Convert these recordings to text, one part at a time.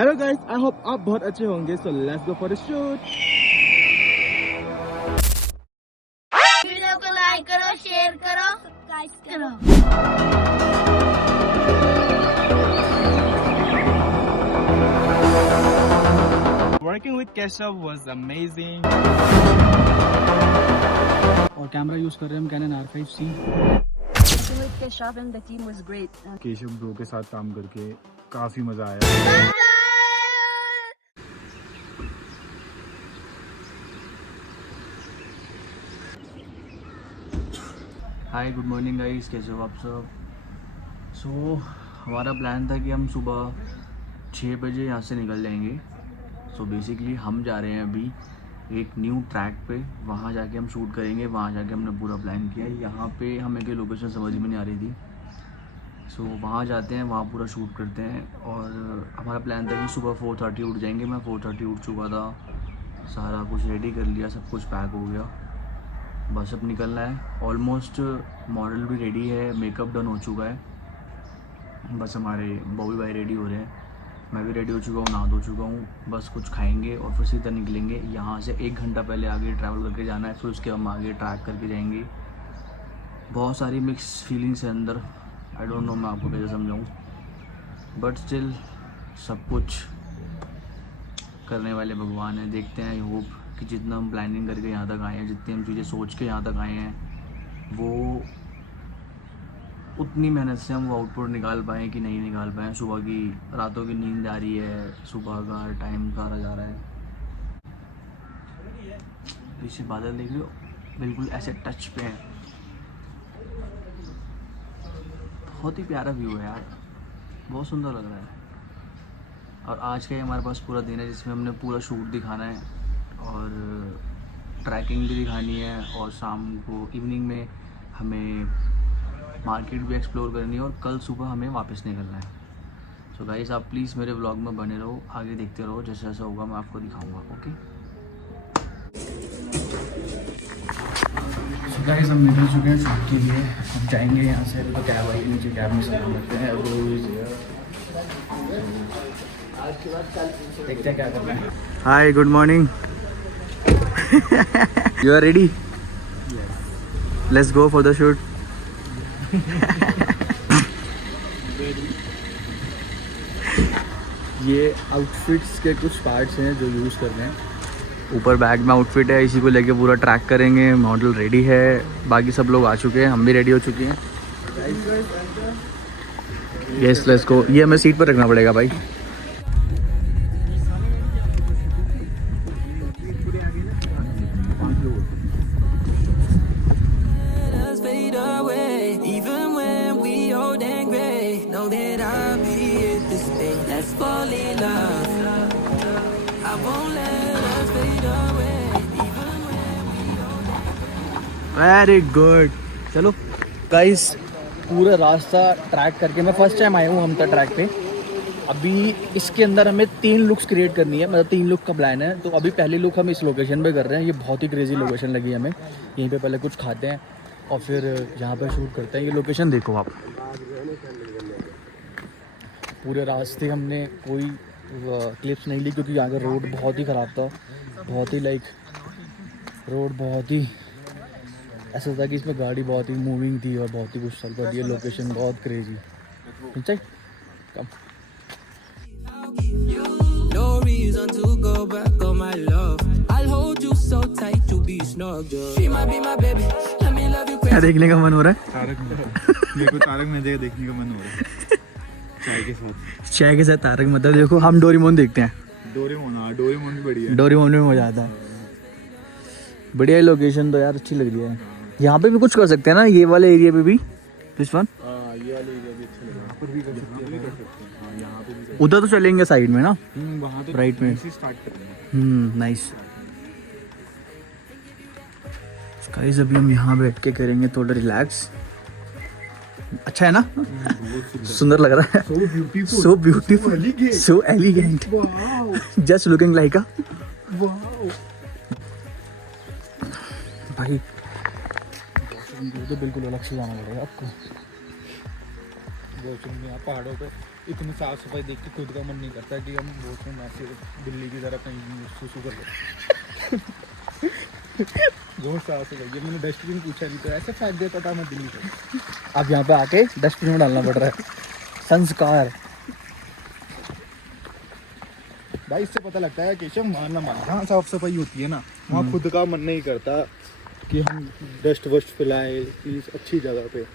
Hello guys, I hope आप बहुत अच्छे होंगे। So let's go for the shoot. Video को लाइक करो, शेयर करो, सब्सक्राइब करो। Working with Keshav was amazing. और कैमरा यूज कर रहे हैं हम Canon R5C। Working with Keshav and the team was great. Keshav bro के साथ काम करके काफी मजा आया। हाय, गुड मॉर्निंग गाइस, कैसे हो आप सब। सो हमारा प्लान था कि हम सुबह 6 बजे यहाँ से निकल जाएंगे। सो बेसिकली हम जा रहे हैं अभी एक न्यू ट्रैक पे, वहाँ जाके हम शूट करेंगे। वहाँ जाके हमने पूरा प्लान किया है। यहाँ पे हमें कोई लोकेशन समझ में नहीं आ रही थी। सो वहाँ जाते हैं, वहाँ पूरा शूट करते हैं। और हमारा प्लान था कि सुबह 4:30 उठ जाएंगे। मैं 4:30 उठ चुका था, सारा कुछ रेडी कर लिया, सब कुछ पैक हो गया, बस अब निकलना है। ऑलमोस्ट मॉडल भी रेडी है, मेकअप डन हो चुका है, बस हमारे बॉबी भाई रेडी हो रहे हैं, मैं भी रेडी हो चुका हूँ, नहा धो चुका हूँ। बस कुछ खाएंगे और फिर सीधा निकलेंगे। यहाँ से 1 घंटा पहले आगे ट्रैवल करके जाना है, फिर उसके हम आगे ट्रैक करके जाएंगे। बहुत सारी मिक्स फीलिंग्स है अंदर, आई डोंट नो मैं आपको कैसे समझाऊँ, बट स्टिल सब कुछ करने वाले भगवान है। देखते हैं, आई होप कि जितना हम प्लानिंग करके यहाँ तक आए हैं, जितनी हम चीज़ें सोच के यहाँ तक आए हैं, वो उतनी मेहनत से हम वो आउटपुट निकाल पाएँ कि नहीं निकाल पाएँ। सुबह की रातों की नींद आ रही है, सुबह का टाइम सारा जा रहा है। पीछे बादल देख रहे हो, बिल्कुल ऐसे टच पे है। बहुत ही प्यारा व्यू है यार, बहुत सुंदर लग रहा है। और आज का ही हमारे पास पूरा दिन है जिसमें हमने पूरा शूट दिखाना है और ट्रैकिंग भी दिखानी है, और शाम को इवनिंग में हमें मार्केट भी एक्सप्लोर करनी है, और कल सुबह हमें वापस निकलना है। सो गाइस, आप प्लीज़ मेरे व्लॉग में बने रहो, आगे देखते रहो, जैसे जैसा होगा मैं आपको दिखाऊंगा। ओके सो गाइस, हम निकल चुके हैं शूट के लिए। अब जाएंगे यहाँ से। तो कैब आई, नीचे कैब में सब करते हैं। देखते हैं क्या करना है। Hi, good morning. You are ready? Let's go for the shoot. ये आउटफिट्स के कुछ पार्ट्स हैं जो यूज़ कर रहे हैं। ऊपर बैग में आउटफिट है, इसी को लेके पूरा ट्रैक करेंगे। मॉडल रेडी है, बाकी सब लोग आ चुके हैं, हम भी रेडी हो चुके हैं। Yes, let's go. ये हमें सीट पर रखना पड़ेगा भाई। Very good. चलो गाइस, पूरा रास्ता ट्रैक करके, मैं फर्स्ट टाइम आया हूँ हम तक ट्रैक पे। अभी इसके अंदर हमें 3 लुक्स क्रिएट करनी है, मतलब 3 लुक का प्लान है। तो अभी पहली लुक हम इस लोकेशन पे कर रहे हैं। ये बहुत ही क्रेजी लोकेशन लगी हमें। यहीं पे पहले कुछ खाते हैं और फिर यहाँ पे शूट करते हैं। ये लोकेशन देखो आप। पूरे रास्ते हमने कोई क्लिप्स नहीं ली क्योंकि यहाँ का रोड बहुत ही ख़राब था। बहुत ही रोड बहुत ही ऐसा था कि इसमें गाड़ी बहुत ही मूविंग थी और बहुत ही कुछ चल रहा था। ये लोकेशन बहुत क्रेजी। कम। क्या देखने का मन हो रहा है? तारक मेहता। मेरे को तारक मेहता देखने का मन हो रहा है, चाय के साथ तारक मेहता। देखो, हम डोरेमोन देखते हैं। डोरेमोन भी बढ़िया है। डोरेमोन में मजा आता है। बढ़िया लोकेशन तो यार अच्छी लग रही है। यहाँ पे भी कुछ कर सकते हैं ना, ये वाले एरिया पे भी। दिस वन, ये वाले एरिया भी अच्छा लग रहा है। यहाँ पर भी कर सकते हैं। हाँ, यहाँ पे भी उधर तो चलेंगे साइड में ना, वहाँ तो राइट में। स्टार्ट करते हैं। नाइस। गाइस, अभी हम यहाँ बैठ के करेंगे थोड़ा रिलैक्स। अच्छा है ना? सुंदर लग रहा है। So beautiful, so elegant, just looking like अ भाई। तो बिल्कुल अलग से जाना पड़ेगा आपको। पहाड़ों पे इतनी साफ सफाई देख के खुद का मन नहीं करता कि हम वॉशरूम ऐसे दिल्ली की तरह कहीं सुसु कर रहे। बहुत साफ सफाई है। मैंने डस्टबिन पूछा नहीं तो ऐसे फेंक देता था मैं दिल्ली का। अब यहाँ पे आके डस्टबिन में डालना पड़ रहा है। संस्कार। भाई इससे पता लगता है केशव मानना मान जहाँ साफ सफाई होती है ना वहाँ खुद का मन नहीं करता कि हम डस्ट वस्ट फैलाए इस अच्छी जगह पे।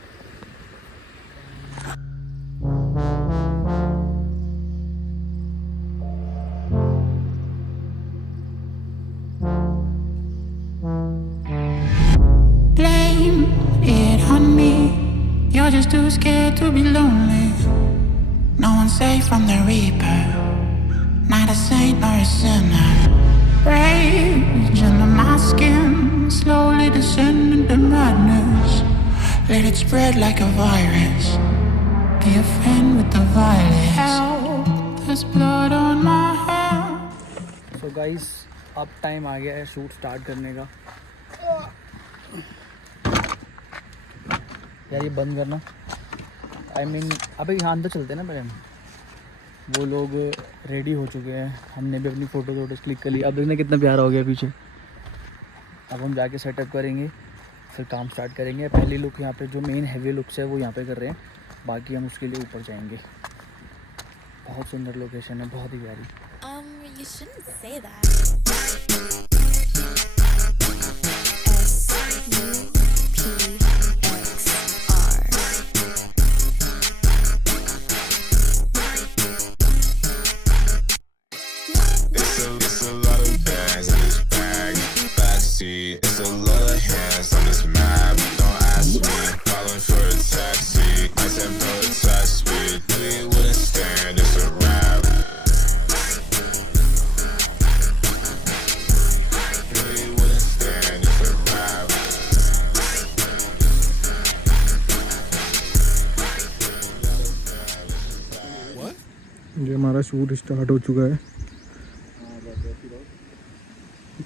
Blame it on me. You're just too scared to be lonely. No one's safe from the reaper. Not a saint nor a sinner. Rage under my skin, slowly descending to madness. Let it spread like a virus. Be a friend with the violence. Help, there's blood on my hand. So guys अब time आ गया है shoot start करने का। यार ये बंद करना। I mean अबे यहाँ अंदर चलते हैं ना पहले हम। वो लोग रेडी हो चुके हैं, हमने भी अपनी फ़ोटो क्लिक कर ली। अब देखना कितना प्यारा हो गया पीछे। अब हम जाके सेटअप करेंगे, फिर काम स्टार्ट करेंगे। पहली लुक यहाँ पे जो मेन हैवी लुक्स है वो यहाँ पे कर रहे हैं, बाकी हम उसके लिए ऊपर जाएंगे। बहुत सुंदर लोकेशन है, बहुत ही प्यारी। You shouldn't say that. It's a lot of bags in this bag. Backseat, it's a lot of hands on this map. Don't ask me, calling for a taxi. I said, bro, touch me. We wouldn't stand, it's a wrap. We wouldn't stand, it's a wrap. ये हमारा shoot start हो चुका है।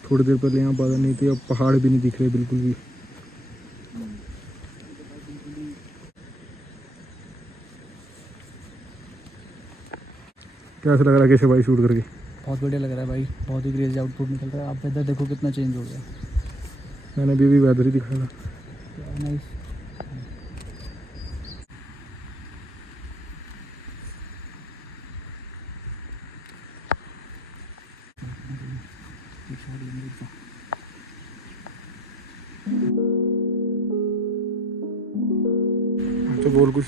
थोड़ी देर पहले यहाँ बादल नहीं थे, अब पहाड़ भी नहीं दिख रहे बिल्कुल भी। कैसा लग रहा है केशव भाई शूट करके? बहुत बढ़िया लग रहा है भाई, बहुत ही क्रेजी आउटपुट निकल रहा है। आप वेदर देखो कितना चेंज हो गया। मैंने भी वेदर ही दिखाया था। नाइस। तो बोल कुछ।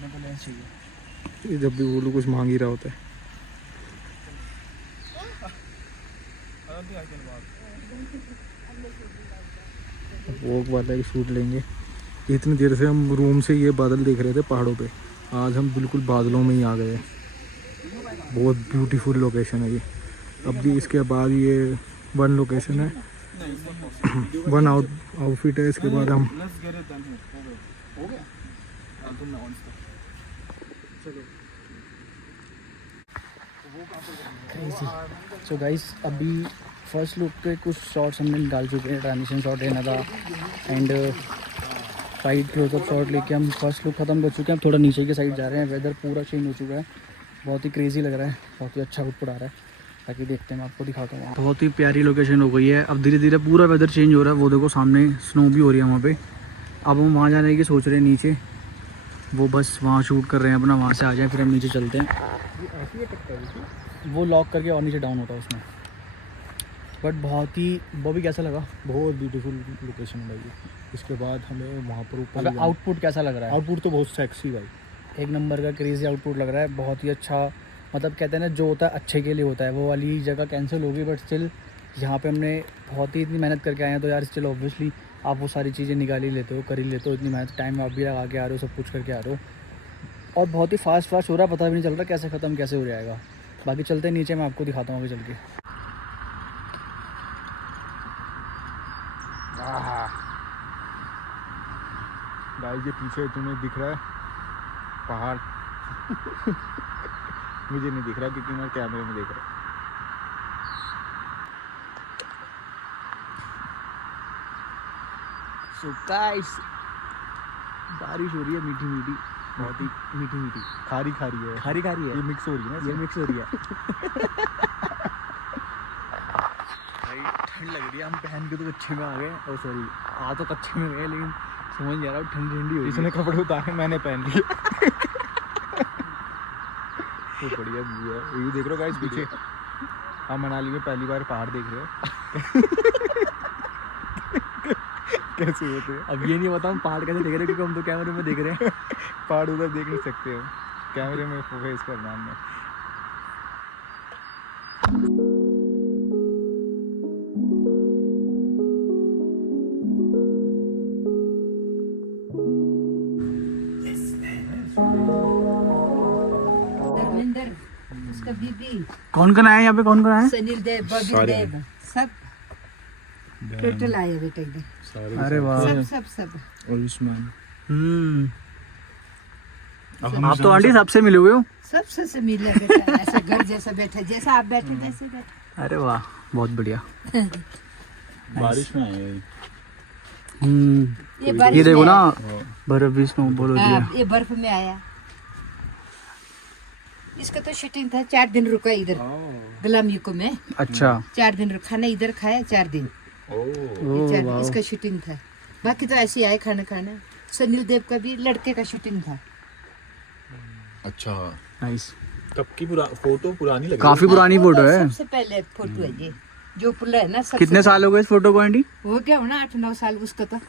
मैं तो लेंस चाहिए। ये जब भी बोलूँ कुछ मांग ही रहा होता है। वॉक वाला एक शूट लेंगे। इतनी देर से हम रूम से ये बादल देख रहे थे पहाड़ों पे, आज हम बिल्कुल बादलों में ही आ गए। बहुत ब्यूटीफुल लोकेशन है ये। अब भी इसके बाद ये वन लोकेशन है, वन आउटफिट है। इसके बाद हम सो गाइस अभी फर्स्ट लुक के कुछ शॉट्स हमने निकाल चुके हैं। ट्रांजिशन शॉट लेना था एंड साइड क्लोजअप शॉट लेके हम फर्स्ट लुक ख़त्म कर चुके हैं। अब थोड़ा नीचे की साइड जा रहे हैं। वेदर पूरा चेंज हो चुका है, बहुत ही क्रेजी लग रहा है, बहुत ही अच्छा आउटपुट आ रहा है। ताकि देखते हैं, मैं आपको दिखाता हूँ। बहुत ही प्यारी लोकेशन हो गई है। अब धीरे धीरे पूरा वेदर चेंज हो रहा है। वो देखो सामने स्नो भी हो रही है वहाँ पे। अब हम वहाँ जाने की सोच रहे हैं नीचे। वो बस वहाँ शूट कर रहे हैं अपना, वहाँ से आ जाए फिर हम नीचे चलते हैं। वो लॉक करके और नीचे डाउन होता है उसमें। बट बहुत ही वो भी कैसा लगा? बहुत ब्यूटीफुल लोकेशन है भाई। इसके बाद हमें वहाँ पर ऊपर मतलब आउटपुट कैसा लग रहा है? आउटपुट तो बहुत सेक्सी भाई, एक नंबर का क्रेजी आउटपुट लग रहा है, बहुत ही अच्छा। मतलब कहते हैं ना जो होता है अच्छे के लिए होता है। वो वाली जगह कैंसिल होगी बट स्टिल यहाँ पे हमने बहुत ही इतनी मेहनत करके आए हैं तो यार स्टिल ऑब्वियसली आप वो सारी चीज़ें निकाल ही लेते हो, कर ही लेते हो। इतनी मेहनत टाइम आप भी लगा के आ रहे हो, सब कुछ करके आ रहे हो और बहुत ही फास्ट हो रहा है, पता भी नहीं चल रहा कैसे ख़त्म कैसे हो जाएगा। बाकी चलते नीचे, मैं आपको दिखाता हूँ आगे चल के। गाइस ये पीछे तुम्हें दिख रहा है पहाड़ मुझे नहीं दिख रहा क्योंकि मैं कैमरे में देख रहा हूँ। सो गाइस बारिश हो रही है मीठी मीठी, बहुत ही मीठी मीठी, खारी खारी है, खारी खारी है, ये मिक्स हो रही है ना, ये मिक्स हो रही है। भाई ठंड लग रही है, हम पहन के तो कच्छे में आ गए, और सॉरी आ तो कच्छे में गए, लेकिन समझ नहीं आ रहा ठंडी ठंडी हो रही इसने है। कपड़े उतारे, मैंने पहन लिए। तो बढ़िया व्यू है, व्यू देख रहे हो गाइस पीछे। हम मनाली में पहली बार पहाड़ देख रहे हो। कैसे होते हैं अब ये नहीं बताऊँ पहाड़ कैसे देख रहे हैं, क्योंकि हम तो कैमरे में देख रहे हैं। पहाड़, उधर देख नहीं सकते हो, कैमरे में फेस करना हमने। धर्मेंद्र, उसका बीबी, कौन कौन आया यहाँ पे, कौन कौन आया? सनील देव, बबी देव, सब टोटल आए बेटा इधर। अरे वाह। सब सब सब। आप तो आंटी सबसे मिले हुए हो। सबसे से मिले बेटा, ऐसा घर जैसा बैठा, जैसा आप बैठे वैसे बैठे। अरे वाह, बहुत बढ़िया। बारिश में आए। ये बारिश ये देखो में ना, आया। बर्फ भी स्नोफॉल होती है। हाँ, ये बर्फ में आया। इसका तो शूटिंग था, 4 दिन रुका इधर गुलाम यूको में। अच्छा। 4 दिन रुका, खाना इधर खाया 4 दिन। ये 4 इसका शूटिंग था, बाकी तो ऐसे ही आए खाना खाना। सनील देव का भी लड़के का शूटिंग था। अच्छा, नाइस। कब की फोटो पुरानी लग काफी पुरानी वो फोटो तो है। सबसे पहले फोटो है ये, जो पुल्ला है ना। सबसे कितने साल हो गए इस फोटो को आंटी? हो गया हो ना 8-9 साल उसको तो।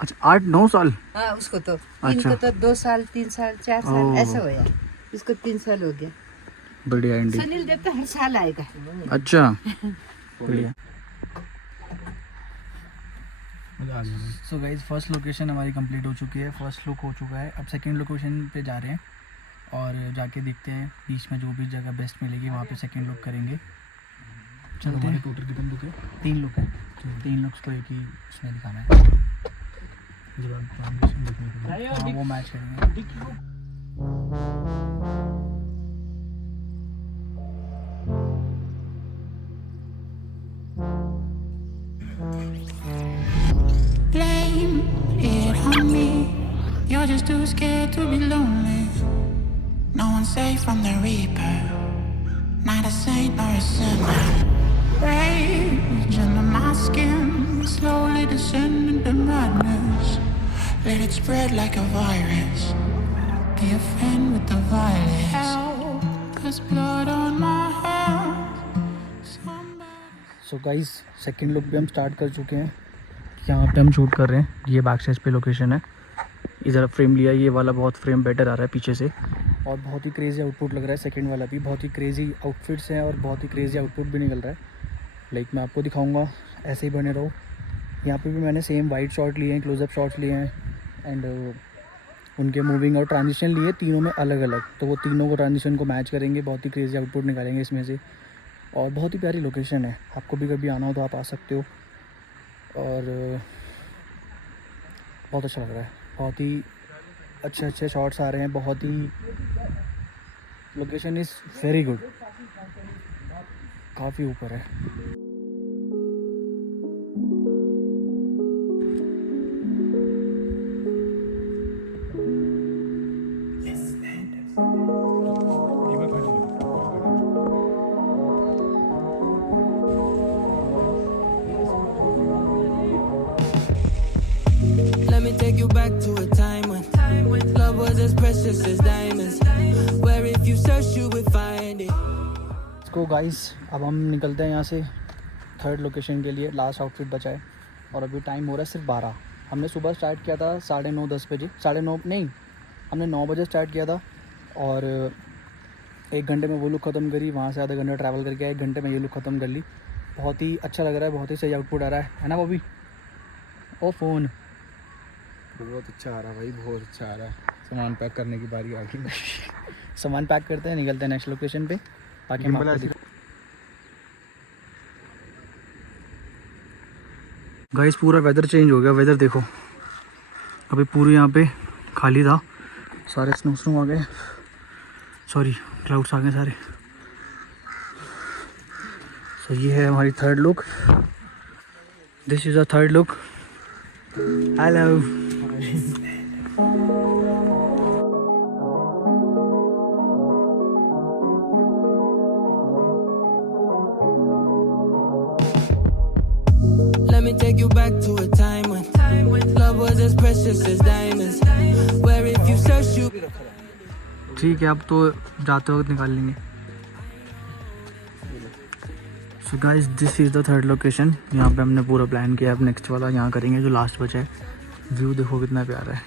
अच्छा, 8-9 साल। हाँ उसको तो अच्छा। इनको तो 2 साल 3 साल 4 साल ओह। ऐसा हो गया। इसको 3 साल हो गया। बढ़िया आंटी। सनील देव तो हर साल आएगा। अच्छा, बढ़िया। सो गाइज, फर्स्ट लोकेशन हमारी कंप्लीट हो चुकी है, फर्स्ट लुक हो चुका है। अब सेकंड लोकेशन पे जा रहे हैं और जाके देखते हैं बीच में जो भी जगह बेस्ट मिलेगी वहाँ पे सेकंड लुक करेंगे। चलते हैं। टोटल कितने लुक है? 3 लुक है, 3 लुक्स तो एक ही उसमें दिखाना है। हाँ, वो मैच करेंगे। Blame it on me. You're just too scared to be lonely. No one's safe from the reaper. Not a saint nor a sinner. Rage under my skin, slowly descending to madness. Let it spread like a virus. Be a friend with the violence. Help, there's blood on my hands. So guys, second look भी हम start कर चुके हैं। यहाँ पे हम shoot कर रहे हैं, ये बैक साइड पे लोकेशन है। इधर फ्रेम लिया, ये वाला बहुत फ्रेम बेटर आ रहा है पीछे से, और बहुत ही क्रेजी आउटपुट लग रहा है। सेकंड वाला भी बहुत ही क्रेजी आउटफिट्स हैं और बहुत ही क्रेजी आउटपुट भी निकल रहा है। लाइक मैं आपको दिखाऊंगा, ऐसे ही बने रहो। यहाँ पे भी मैंने सेम वाइड शॉट लिए हैं, क्लोजअप शॉट्स लिए हैं, एंड उनके मूविंग और ट्रांजिशन लिए, तीनों में अलग अलग। तो वो तीनों को ट्रांजिशन को मैच करेंगे, बहुत ही क्रेजी आउटपुट निकालेंगे इसमें से। और बहुत ही प्यारी लोकेशन है, आपको भी कभी आना हो तो आप आ सकते हो। और बहुत अच्छा लग रहा है, बहुत ही अच्छे शॉट्स आ रहे हैं, बहुत ही लोकेशन इज़ वेरी गुड, काफ़ी ऊपर है। Let me take you back to a time when love was as precious as diamonds. Where if you search you would find it. इसको गाइस, अब हम निकलते हैं यहाँ से थर्ड लोकेशन के लिए। लास्ट आउटफिट बचा है और अभी टाइम हो रहा है सिर्फ 12। हमने सुबह स्टार्ट किया था 9:30-10 बजे, 9:30 नहीं, हमने 9 बजे स्टार्ट किया था और 1 घंटे में वो लुक ख़त्म करी। वहाँ से आधा घंटा ट्रैवल करके आए, 1 घंटे में ये लुक ख़त्म कर ली। बहुत ही अच्छा लग रहा है, बहुत ही सही आउटपुट आ रहा है ना बॉबी? ओ फ़ोन बहुत अच्छा आ रहा है भाई, बहुत अच्छा आ रहा है। सामान पैक करने की बारी आ गई। सामान पैक करते हैं, निकलते हैं नेक्स्ट लोकेशन पे, ताकि हम आपको गाइस पूरा वेदर चेंज हो गया। वेदर देखो, अभी पूरी यहाँ पे खाली था, सारे स्नो आ गए, सॉरी क्लाउड्स आ गए सारे। सो ये है हमारी third look, this is a third look. Hello take you back to a time when love was as precious as diamonds. Where if you search you ठीक है, अब तो जाते वक्त निकाल लेंगे। So guys, this is the third location. यहाँ पे हमने पूरा प्लान किया है। अब नेक्स्ट वाला यहाँ करेंगे जो लास्ट बचा है। व्यू देखो कितना प्यारा है।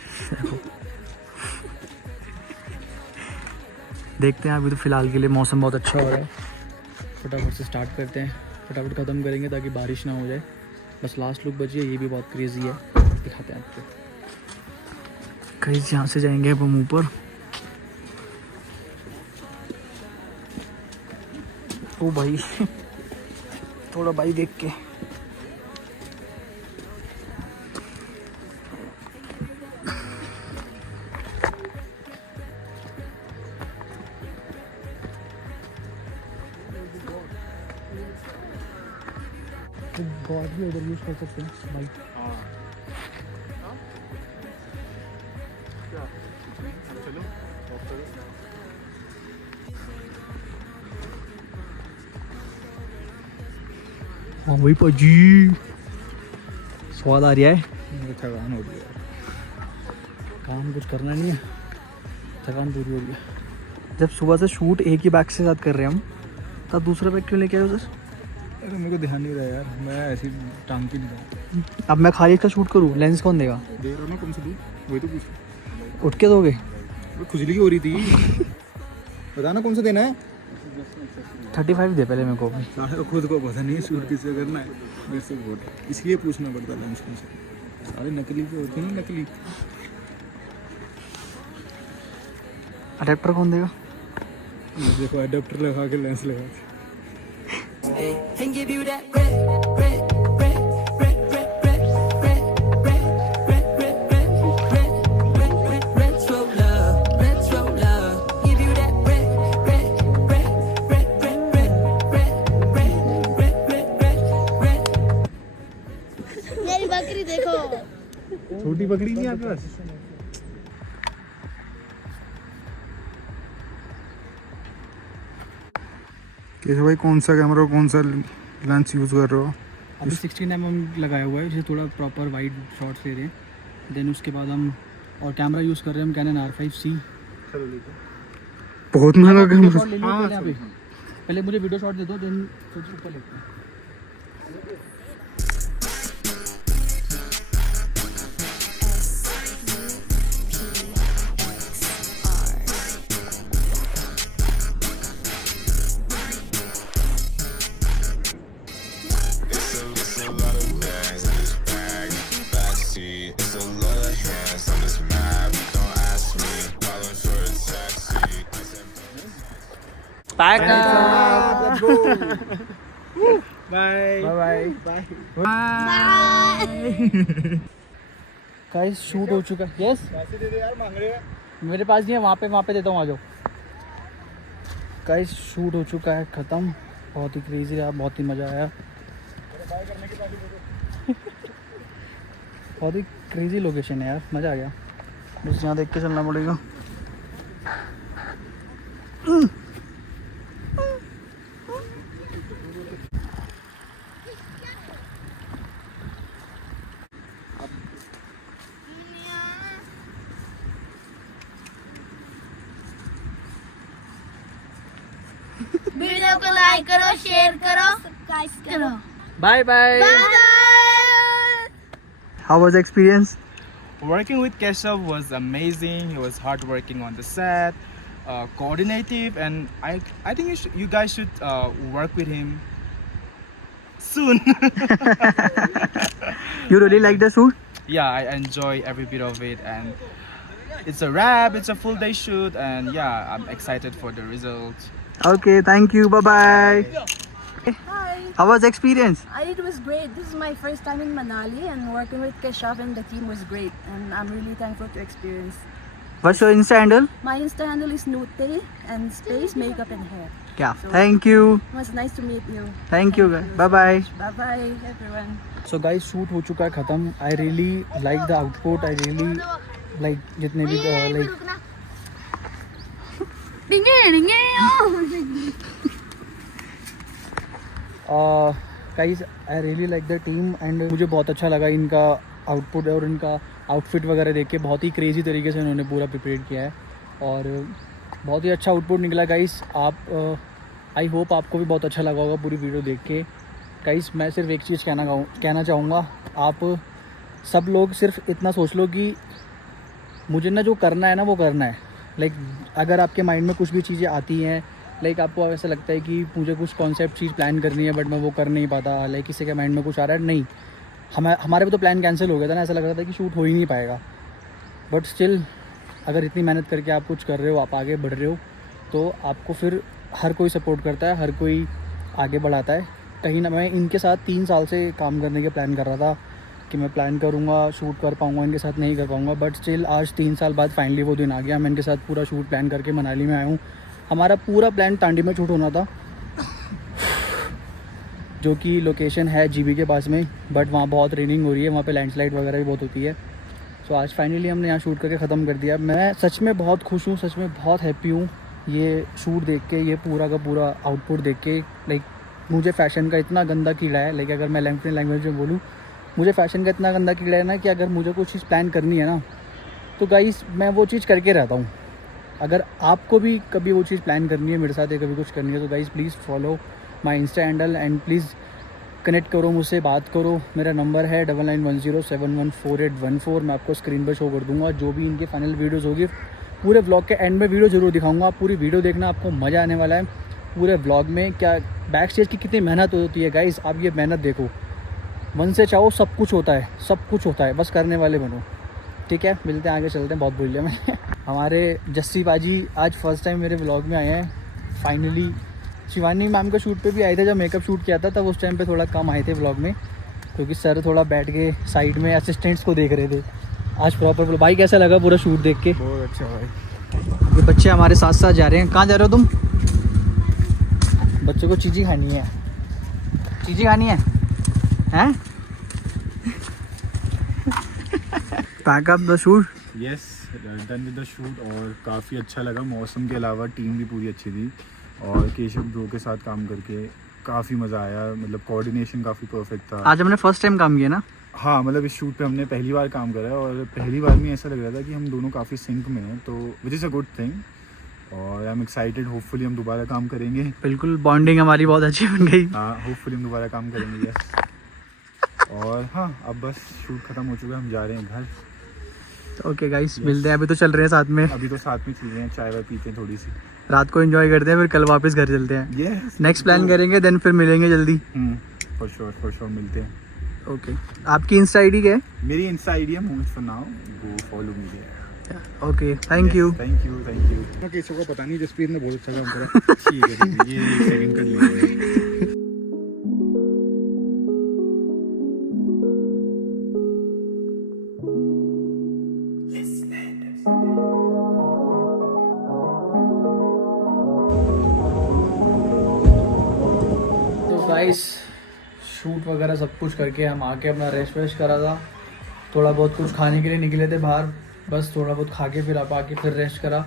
देखते हैं, अभी तो फ़िलहाल के लिए मौसम बहुत अच्छा हो रहा है। फटाफट से स्टार्ट करते हैं, फटाफट ख़त्म करेंगे ताकि बारिश ना हो जाए। बस लास्ट लुक बची है, ये भी बहुत क्रेजी है, दिखाते हैं आपको। कहीं यहाँ से जाएंगे अब हम ऊपर। ओ भाई थोड़ा भाई देख के। गॉड भी उधर यूज कर सकते हैं भाई। हाँ भाई पाजी, स्वाद आ रहा है। थकान हो रही है, काम कुछ करना नहीं है, थकान पूरी हो रही है। जब सुबह से शूट एक ही बैग के साथ कर रहे हैं हम, तब दूसरा बैग क्यों लेके आए उधर? अरे मेरे को ध्यान नहीं रहा यार, मैं ऐसी टांग के नहीं रहा। अब मैं खाली इसका शूट करूँ, लेंस कौन देगा? दे रहा हूँ ना, कौन सा दूँ वही तो पूछ। उठ के दोगे? खुजली हो रही थी। बताना कौन सा देना है। 35 दे पहले मेरे को। सारे खुद को पता नहीं शूट किससे करना है, मेरे से वोट, इसलिए पूछना पड़ता है लेंस से। सारे नकली के होते हैं, नकली। अडेप्टर कौन देगा? देखो अडेप्टर लगा के लेंस लगा के। and give you that red, red, red, red, red, red, red, red, red, red, red, red, red, retro love, retro love. Give you that red, red, red, red, red, red, red, red, red, red, red. मेरी बकरी देखो। छोटी बकरी नहीं आपके पास? कैसे भाई, कौन सा कैमरा कौन सा लेंस यूज़ कर रहे हो? अभी 16mm लगाया हुआ है, जिसे थोड़ा प्रॉपर वाइड शॉट्स ले रहे हैं। देन उसके बाद हम और कैमरा यूज़ कर रहे हैं हम कैनन R5C। बहुत महंगा कैमरा। शॉट ले लो पहले, यहाँ पे पहले मुझे वीडियो शॉट दे दो, देन फिर ऊपर लेते हैं। It's a lot of bags in this bag. Backseat, it's a lot of hands on this map. Don't ask me, calling for a taxi. I said, Pack Let's go. Bye. Guys shoot हो चुका है। Yes पैसे दे दे यार, मांग रहे हैं। मेरे पास नहीं है, वहाँ पे देता हूँ, आ जाओ। गाइस शूट हो चुका है, ख़त्म। बहुत ही क्रेजी रहा, बहुत ही मज़ा आया। बहुत ही क्रेजी लोकेशन है यार, मज़ा आ गया। बस यहाँ देख के चलना पड़ेगा। वीडियो को लाइक करो, शेयर करो, सब्सक्राइब करो। Bye bye. How was experience? Working with Keshav was amazing. He was hardworking on the set, coordinative, and I think you guys should work with him soon. You really like the shoot? Yeah, I enjoy every bit of it, and it's a wrap. It's a full day shoot, and yeah, I'm excited for the results. Okay, thank you. Bye bye. Hi, How was the experience? it was great. This is my first time in Manali, and working with Keshav and the team was great, and I'm really thankful to experience. What's your Insta handle? My Insta handle is Nute and space makeup and hair. Yeah. Thank you. It was nice to meet you. Thank you guys. Bye bye. Bye bye everyone. So guys, shoot हो चुका है खत्म. I really like the output. I really like जितने भी like guys I really like the team and मुझे बहुत अच्छा लगा इनका आउटपुट और इनका आउटफिट वगैरह देख के। बहुत ही क्रेजी तरीके से उन्होंने पूरा प्रिपेयर किया है और बहुत ही अच्छा आउटपुट निकला गाइस। आप आई होप आपको भी बहुत अच्छा लगा होगा पूरी वीडियो देख के। गाइस मैं सिर्फ एक चीज़ कहना चाहूँगा, आप सब लोग सिर्फ इतना सोच लो कि मुझे ना जो करना है ना वो करना है। लाइक अगर आपके माइंड में कुछ भी चीज़ें आती हैं, लाइक आपको ऐसा लगता है कि मुझे कुछ कॉन्सेप्ट चीज़ प्लान करनी है बट मैं वो कर नहीं पाता, लाइक किसी के माइंड में कुछ आ रहा है, नहीं, हमारे भी तो प्लान कैंसिल हो गया था ना, ऐसा लग रहा था कि शूट हो ही नहीं पाएगा। बट स्टिल अगर इतनी मेहनत करके आप कुछ कर रहे हो, आप आगे बढ़ रहे हो, तो आपको फिर हर कोई सपोर्ट करता है, हर कोई आगे बढ़ाता है। कहीं ना मैं इनके साथ 3 साल से काम करने के प्लान कर रहा था कि मैं प्लान करूँगा, शूट कर पाऊँगा, इनके साथ नहीं कर पाऊँगा, बट स्टिल आज 3 साल बाद फाइनली वो दिन आ गया। मैं इनके साथ पूरा शूट प्लान करके मनाली में आया हूँ। हमारा पूरा प्लान टांडी में शूट होना था, जो कि लोकेशन है जीबी के पास में, बट वहाँ बहुत रेनिंग हो रही है, वहाँ पे लैंडस्लाइड वगैरह भी बहुत होती है। सो आज फाइनली हमने यहाँ शूट करके ख़त्म कर दिया। मैं सच में बहुत खुश हूँ, सच में बहुत हैप्पी हूँ ये शूट देख के, ये पूरा का पूरा आउटपुट देख के। लाइक मुझे फ़ैशन का इतना गंदा कीड़ा है, लाइक अगर मैं अपनी लैंग्वेज में बोलूँ, मुझे फ़ैशन का इतना गंदा कीड़ा है ना कि अगर मुझे कुछ चीज़ प्लान करनी है ना तो गाइस मैं वो चीज़ करके रहता हूँ। अगर आपको भी कभी वो चीज़ प्लान करनी है मेरे साथ या कभी कुछ करनी है तो guys please follow my Insta handle and please connect करो मुझसे, बात करो। मेरा नंबर है 99107114 मैं आपको स्क्रीन पर शो कर दूंगा। जो भी इनके फाइनल वीडियोज़ होगी पूरे व्लॉग के एंड में वीडियो ज़रूर दिखाऊंगा। आप पूरी वीडियो देखना, आपको मज़ा आने वाला है पूरे व्लॉग में। क्या बैक स्टेज की कितनी मेहनत होती है गाइस, आप ये मेहनत देखो। मन से चाहो सब कुछ होता है, सब कुछ होता है, बस करने वाले बनो। ठीक है, मिलते हैं, आगे चलते हैं, बहुत बोल लिया मैं। हमारे जस्सी बाजी आज फर्स्ट टाइम मेरे व्लॉग में आए हैं फाइनली। शिवानी मैम का शूट पे भी आए थे, जब मेकअप शूट किया था तब उस टाइम पे थोड़ा कम आए थे व्लॉग में, क्योंकि सर थोड़ा बैठ के साइड में असिस्टेंट्स को देख रहे थे। आज प्रॉपर भाई कैसा लगा पूरा शूट देख के? बहुत अच्छा भाई। ये बच्चे हमारे साथ साथ जा रहे हैं। कहाँ जा रहे हो तुम? बच्चों को चीज़ी खानी है, चीज़ी खानी है, हैं? Pack up the shoot. Yes, done with the shoot. और काफ़ी अच्छा लगा, मौसम के अलावा टीम भी पूरी अच्छी थी और केशव ब्रो के साथ काम करके काफ़ी मज़ा आया। मतलब कोऑर्डिनेशन काफ़ी परफेक्ट था। आज हमने फर्स्ट टाइम काम किया ना? हाँ, मतलब इस शूट पे हमने पहली बार काम करा है और पहली बार में ऐसा लग रहा था कि हम दोनों काफ़ी सिंक में हैं, तो which is a good thing. और आई एम एक्साइटेड, होपफुली हम दोबारा काम करेंगे। बिल्कुल, बॉन्डिंग हमारी बहुत अच्छी बन गई। हाँ, होपफुली हम दोबारा काम करेंगे। यस। और हाँ, अब बस शूट खत्म हो चुका है, हम जा रहे हैं घर। ओके गाइस, मिलते हैं। अभी तो चल रहे हैं साथ में, अभी तो साथ में चल रहे हैं, चाय वाय पीते हैं थोड़ी सी, रात को एंजॉय करते हैं, फिर कल वापस घर चलते हैं। यस, नेक्स्ट प्लान करेंगे, देन फिर मिलेंगे जल्दी। फॉर श्योर मिलते हैं। ओके, आपकी इंस्टा आईडी क्या है? मेरी इंस्टा आईडी है moves for now, go follow me there. Okay, thank you. Thank you. किसी को पता नहीं, जसप्रीत ने बहुत अच्छा काम करा। ठीक है, ये सेकंड कर लिया। गाइस शूट वगैरह सब कुछ करके हम आके अपना रेस्ट वेस्ट करा था, थोड़ा बहुत कुछ खाने के लिए निकले थे बाहर, बस थोड़ा बहुत खा के फिर आप आके फिर रेस्ट करा।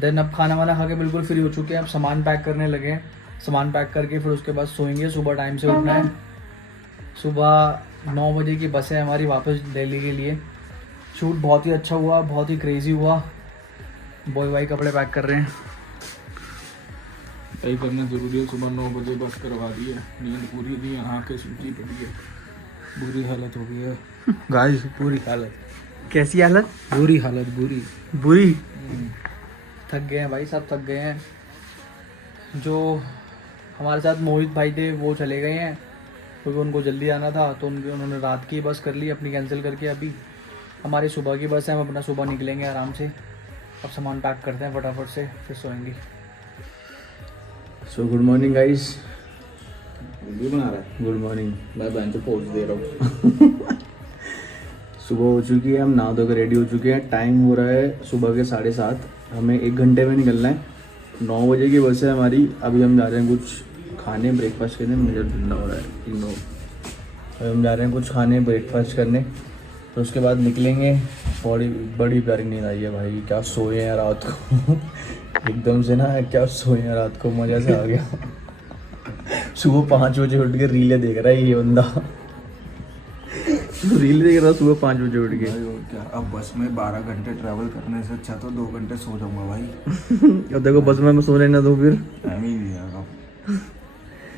देन अब खाना वाना खा के बिल्कुल फ्री हो चुके हैं, अब सामान पैक करने लगे हैं। सामान पैक करके फिर उसके बाद सोएंगे, सुबह टाइम से उठना है। सुबह 9 बजे की बस है हमारी वापस दिल्ली के लिए। शूट बहुत ही अच्छा हुआ, बहुत ही क्रेजी हुआ। बॉय भाई कपड़े पैक कर रहे हैं। तय करना ज़रूरी है, सुबह 9 बजे बस करवा दी है, नींद पूरी दी है, आँखें सूजी पड़ी है, बुरी हालत हो गई है गाइस, बुरी हालत। कैसी हालत? बुरी हालत, बुरी। थक गए हैं भाई, सब थक गए हैं। जो हमारे साथ मोहित भाई थे वो चले गए हैं क्योंकि उनको जल्दी आना था, तो उन्होंने रात की बस कर ली अपनी, कैंसिल करके। अभी हमारी सुबह की बस है, हम अपना सुबह निकलेंगे आराम से। अब सामान पैक करते हैं फटाफट से, फिर सोएंगे। So good morning guys. Video बना रहा है? गुड मॉर्निंग, मैं बेंच पे पोज दे रहा हूँ। सुबह हो चुकी है, हम नहा धो के रेडी हो चुके हैं। टाइम हो रहा है सुबह के 7:30। हमें 1 घंटे में निकलना है। 9 बजे की बस है हमारी। अभी हम जा रहे हैं कुछ खाने, ब्रेकफास्ट करने। मुझे ठंडा हो रहा है, अभी हम जा रहे हैं कुछ खाने, ब्रेकफास्ट करने, तो उसके बाद निकलेंगे। बड़ी प्यारी नींद आई है भाई, क्या सोए हैं रात को। एकदम से ना क्या सोए हैं रात को, मज़े से आ गया। सुबह 5 बजे उठ के रीलें देख रहा है ये बंदा। रील देख रहा सुबह 5 बजे उठ के। क्या अब बस में 12 घंटे ट्रैवल करने से अच्छा तो 2 घंटे सो जाऊंगा भाई। अब देखो बस में मैं सो लेना तो फिर टाइम ही नहीं आएगा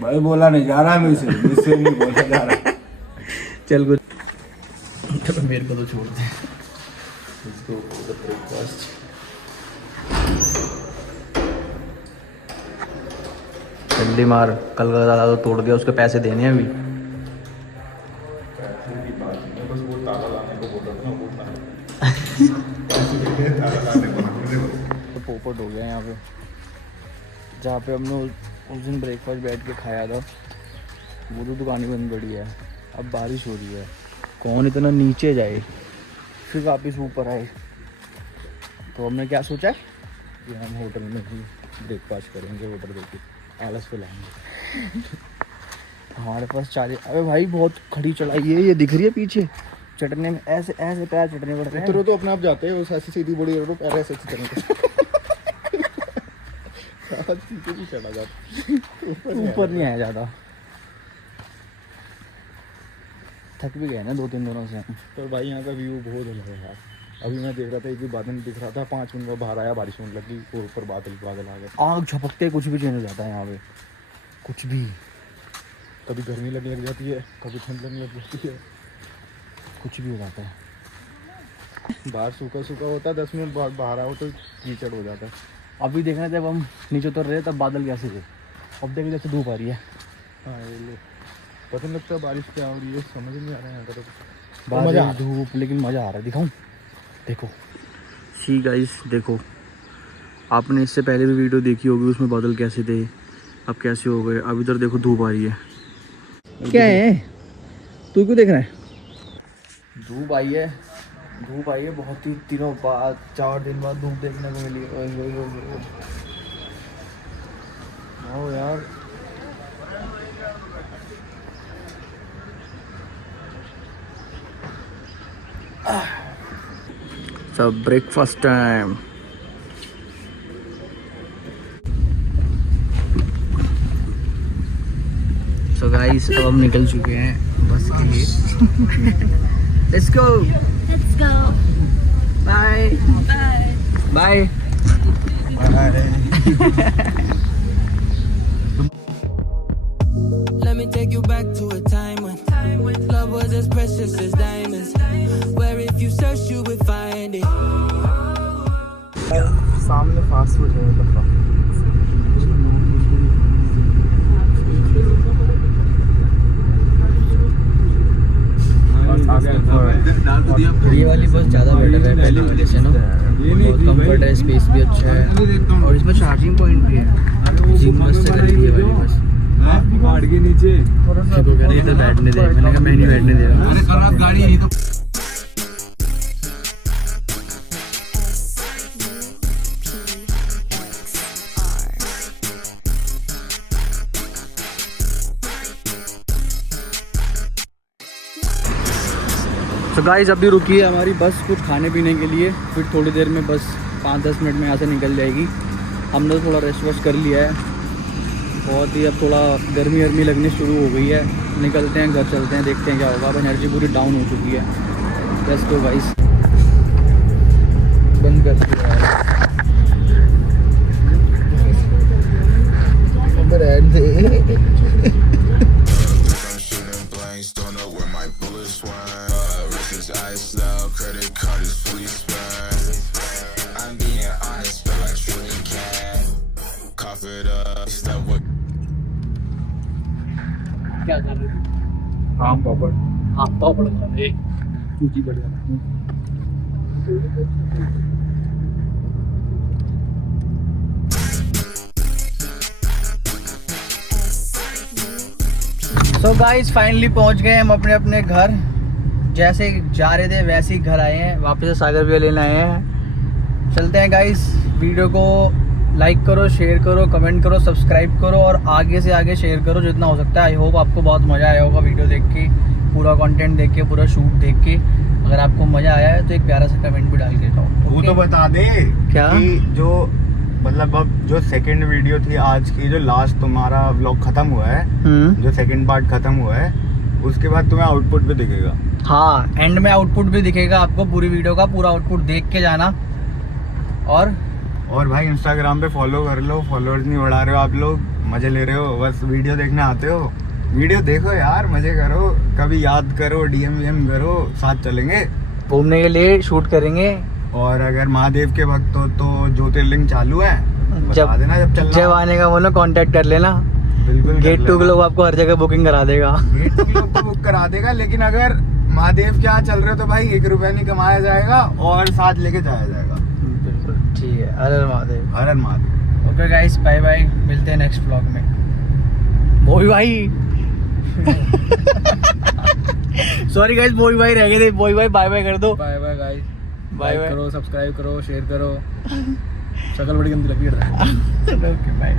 भाई। बोला नहीं जा रहा मुझसे नहीं बोला जा रहा। चल कुछ चलो मेरे को तो छोड़ दे। इसको ब्रेकफास्ट जल्दी मार, कल का ताला तो तोड़ दिया, उसके पैसे देने हैं अभी। तो पोपट हो गया यहाँ पे, जहाँ पे हमने उस दिन ब्रेकफास्ट बैठ के खाया था वो तो दुकान ही बंद पड़ी है। अब बारिश हो रही है, कौन इतना नीचे जाए फिर वापस ऊपर आए। तो हमने क्या सोचा है कि हम होटल में ही ब्रेकफास्ट करेंगे, होटल देखे आलस पे लाएंगे। हमारे पास 40। अबे भाई बहुत खड़ी चढ़ाई है, ये दिख रही है पीछे चटने में, ऐसे ऐसे पैर चटने पड़ रहे हैं। तो अपने आप जाते हैं उस ऐसी सीधी बड़ी रोड पैर ऐसे चढ़ने को चढ़ा जाता, ऊपर नहीं आया ज़्यादा। थक भी गए ना 2-3 दिनों से हम। पर भाई यहाँ का व्यू बहुत अलग है यार। अभी मैं देख रहा था एक भी बादल दिख रहा था, 5 मिनट में बाहर आया, बारिश होने लगी और ऊपर बादल बादल आ गए। आग झपकते कुछ भी चेंज हो जाता है यहाँ पे, कुछ भी। कभी गर्मी लगने लग जाती है, कभी ठंड लगने लग जाती है, कुछ भी हो जाता है। बाहर सूखा सूखा होता है, 10 मिनट बाद बाहर आओ तो कीचड़ हो जाता है। अभी देखना जब हम नीचे उतर रहे तब बादल कैसे थे, अब देख जैसे धूप आ रही है। हाँ ये लो पता नहीं लगता बारिश क्या हो रही है, समझ नहीं आ रहा है यहाँ का। तो बादल धूप लेकिन मज़ा आ रहा है। दिखाऊं, देखो सी गाइस, देखो आपने इससे पहले भी वीडियो देखी होगी, उसमें बादल कैसे थे अब कैसे हो गए। अब इधर देखो धूप आ रही है। क्या है तू क्यों देख रहा है? धूप आई है, धूप आई है बहुत ही दिनों बाद, 4 दिन बाद धूप देखने को मिली। ओ यार सब ब्रेकफास्ट टाइम। सो गाइस अब हम निकल चुके हैं बस के लिए। Let's go, Let's go. Bye Bye. Bye. Let me take you back to a time when love was as precious as diamonds, where if you search you would find it. सामने fast food है मतलब। ये वाली बस ज़्यादा better है पहले वाले से ना, बहुत कम्फर्ट है, स्पेस भी अच्छा है और इसमें चार्जिंग पॉइंट भी है। जिम बस से करेगी ये वाली बस। पहाड़ के नीचे तो कह रहे इधर बैठने दे, मैंने कहा मैं नहीं बैठने दे रहा। तो गाइस अभी रुकी है हमारी बस कुछ खाने पीने के लिए, फिर थोड़ी देर में बस 5-10 मिनट में यहाँ से निकल जाएगी। हमने तो थोड़ा रेस्ट वेस्ट कर लिया है बहुत ही, अब थोड़ा गर्मी वर्मी लगनी शुरू हो गई है। निकलते हैं, घर चलते हैं, देखते हैं क्या होगा। अब एनर्जी पूरी डाउन हो चुकी है। बस तो गाइस बंद कर दिया है। I'm shooting blanks, don't know where my bullets went. Wrist is iced out, credit card is fully spent. I'm being honest, but I truly can't. Cough it up, step what? क्या कर रहे हो? आम पापड़। हाँ पापड़ खा रहे हैं। सूची बढ़िया। सो गाइस फाइनली पहुंच गए हम अपने अपने घर। जैसे जा रहे थे वैसे ही घर आए हैं, वापस से सागर भी लेने आए हैं। चलते हैं गाइस, वीडियो को लाइक करो, शेयर करो, कमेंट करो, सब्सक्राइब करो और आगे से आगे शेयर करो जितना हो सकता है। आई होप आपको बहुत मज़ा आया होगा वीडियो देख के, पूरा कंटेंट देख के, पूरा शूट देख के। अगर आपको मज़ा आया है तो एक प्यारा सा कमेंट भी डाल के जाओ। वो तो बता दे क्या? कि जो मतलब अब जो सेकंड वीडियो थी आज की, जो लास्ट तुम्हारा व्लॉग खत्म हुआ है, जो सेकंड पार्ट खत्म हुआ है, उसके बाद तुम्हें आउटपुट भी दिखेगा। हाँ, एंड में आउटपुट भी दिखेगा आपको, पूरी वीडियो का पूरा आउटपुट देख के जाना। और भाई इंस्टाग्राम पे फॉलो कर लो, फॉलोअर्स नहीं बढ़ा रहे हो आप लोग, मजे ले रहे हो, बस वीडियो देखने आते हो, वीडियो देखो यार, मजे करो, कभी याद करो, डीएम करो, साथ चलेंगे घूमने के लिए, शूट करेंगे। और अगर महादेव के भक्त हो तो ज्योतिर्लिंग चालू है, बता देना जब चलना। जब आने का बोलो कांटेक्ट कर लेना, बिल्कुल गेट टू लोग आपको हर जगह बुकिंग करा देगा। गेट टू लोग तो बुक करा देगा, लेकिन अगर महादेव के यहाँ चल रहे हो तो भाई 1 रुपया नहीं कमाया जाएगा और साथ लेके जाया जाएगा। बिल्कुल ठीक है। हर हर महादेव। हर हर Mahadev. Okay guys, bye bye, मिलते हैं नेक्स्ट व्लॉग में। बोई भाई सॉरी गाइस, बोई भाई रह गए थे। बोई भाई बाय बाय कर दो। Bye bye guys, bye bye करो, सब्सक्राइब करो, शेयर करो, शक्ल बड़ी गंदी लगी है। Okay bye.